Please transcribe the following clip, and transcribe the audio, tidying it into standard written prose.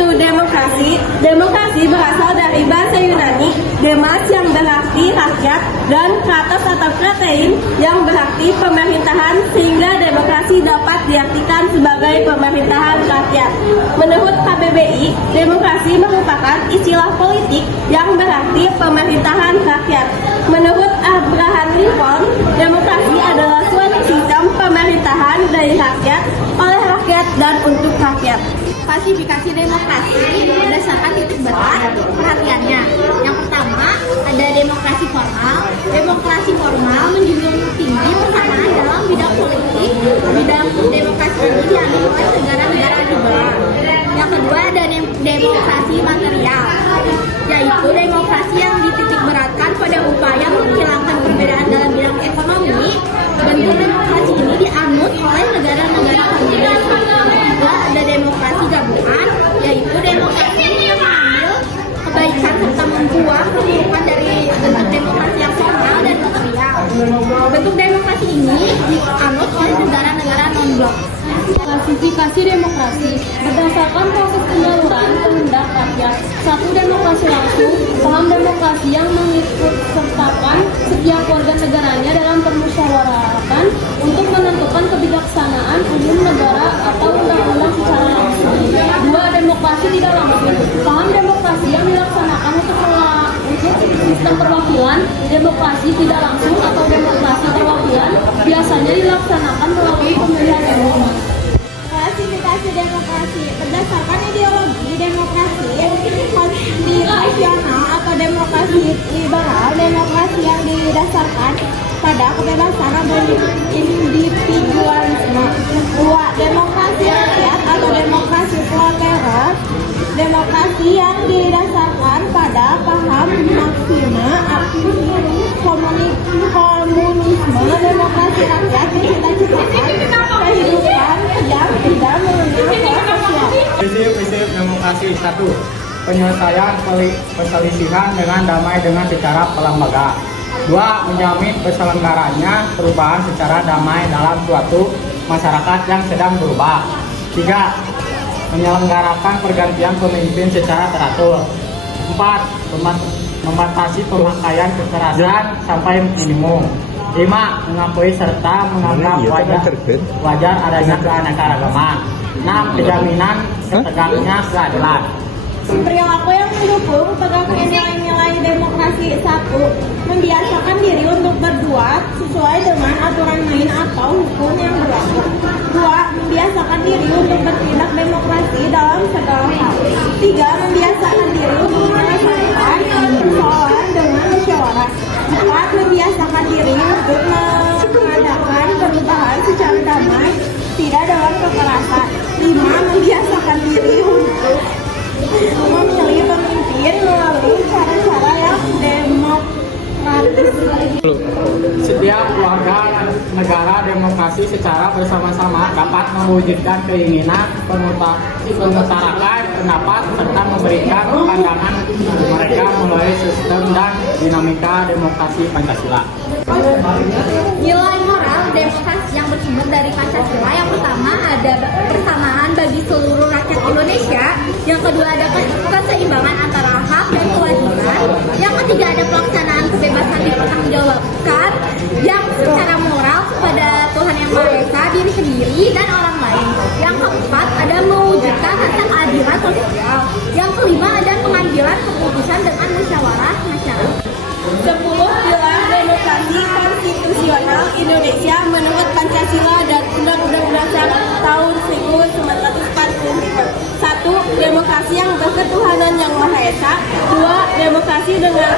itu demokrasi. Demokrasi berasal dari bahasa Yunani, demos yang berarti rakyat, dan kratos atau kratein yang berarti pemerintahan, sehingga demokrasi dapat diartikan sebagai pemerintahan rakyat. Menurut KBBI, demokrasi merupakan istilah politik yang berarti pemerintahan rakyat. Menurut Abraham Lincoln, demokrasi adalah suatu sistem pemerintahan dari rakyat, oleh rakyat, dan untuk rakyat. Klasifikasi demokrasi berdasarkan titik berat perhatiannya. Yang pertama, ada demokrasi formal. Demokrasi formal menjunjung tinggi persamaan dalam bidang politik. Bidang demokrasi ini diambil oleh negara-negara liberal. Yang kedua, ada demokrasi material, yaitu demokrasi yang dititik beratkan pada upaya menghilangkan perbedaan dalam bidang ekonomi. Bentuk demokrasi ini dianut oleh negara-negara komunis. Juga ada demokrasi gabungan, yaitu demokrasi yang mengambil kebaikan serta membuang keburukan dari bentuk demokrasi yang formal dan material. Bentuk demokrasi ini dianut oleh negara-negara non-blok. Klasifikasi demokrasi berdasarkan proses penyaluran kehendak rakyat. Satu, demokrasi langsung. Paham demokrasi yang mengikut sertakan setiap warga negaranya dalam permusyawaratan untuk menentukan kebijaksanaan umum negara atau undang-undang secara langsung. Dua, demokrasi tidak langsung. Paham demokrasi yang dilaksanakan untuk sistem perwakilan. Demokrasi tidak langsung atau demokrasi perwakilan biasanya dilaksanakan melalui pemilihan umum. Klasifikasi demokrasi berdasarkan ideologi demokrasi konstitusional atau demokrasi liberal, demokrasi yang didasarkan pada kebebasan atau individualisme. Dua, demokrasi rakyat atau demokrasi proletariat, demokrasi yang didasarkan pada paham maksima komunisme. Demokrasi rakyat mencita-citakan kehidupan yang tidak mengenal sosial. Prinsip demokrasi 1. Penyelesaian perselisihan dengan damai dengan secara pelembagaan. 2. Menjamin terselenggaranya perubahan secara damai dalam suatu masyarakat yang sedang berubah. 3. Menyelenggarakan pergantian pemimpin secara teratur. 4. Membatasi pemakaian kekerasan sampai minimum. 5. Mengakui serta menganggap wajar adanya keanekaragaman. 6. Penjaminan tegaknya keadilan. Perilaku yang mendukung tegaknya nilai-nilai demokrasi. 1. Membiasakan diri untuk berbuat sesuai dengan aturan main atau hukum yang berlaku. 2. Membiasakan diri untuk bertindak demokrasi dalam segala hal. 3. Membiasakan diri untuk menyelesaikan persoalan dengan musyawarah. 4. Membiasakan diri untuk mengadakan perubahan secara damai, tidak dalam kekerasan. 5. Membiasakan diri untuk memilih pemimpin melalui cara-cara yang demokratis. Setiap warga negara demokrasi secara bersama-sama dapat mewujudkan keinginan mengutarakan pendapat serta memberikan pandangan mereka melalui sistem dan dinamika demokrasi Pancasila. Nilai moral demokrasi yang bersumber dari Pancasila, yang pertama ada persamaan bagi seluruh rakyat Indonesia, yang kedua ada keseimbangan antara hak dan kewajiban, yang ketiga ada pelaksanaan kebebasan dipertanggungjawabkan yang secara moral kepada Tuhan Yang Maha Esa, diri sendiri dan orang lain. Yang keempat ada mewujudkan rasa keadilan sosial. Yang kelima ada pengambilan keputusan dengan musyawarah masyarakat. 10 pilar demokrasi konstitusional Indonesia menurut Pancasila dan Undang-Undang Dasar tahun 1945. 1. Demokrasi yang berketuhanan yang Maha Esa. 2. Demokrasi dengan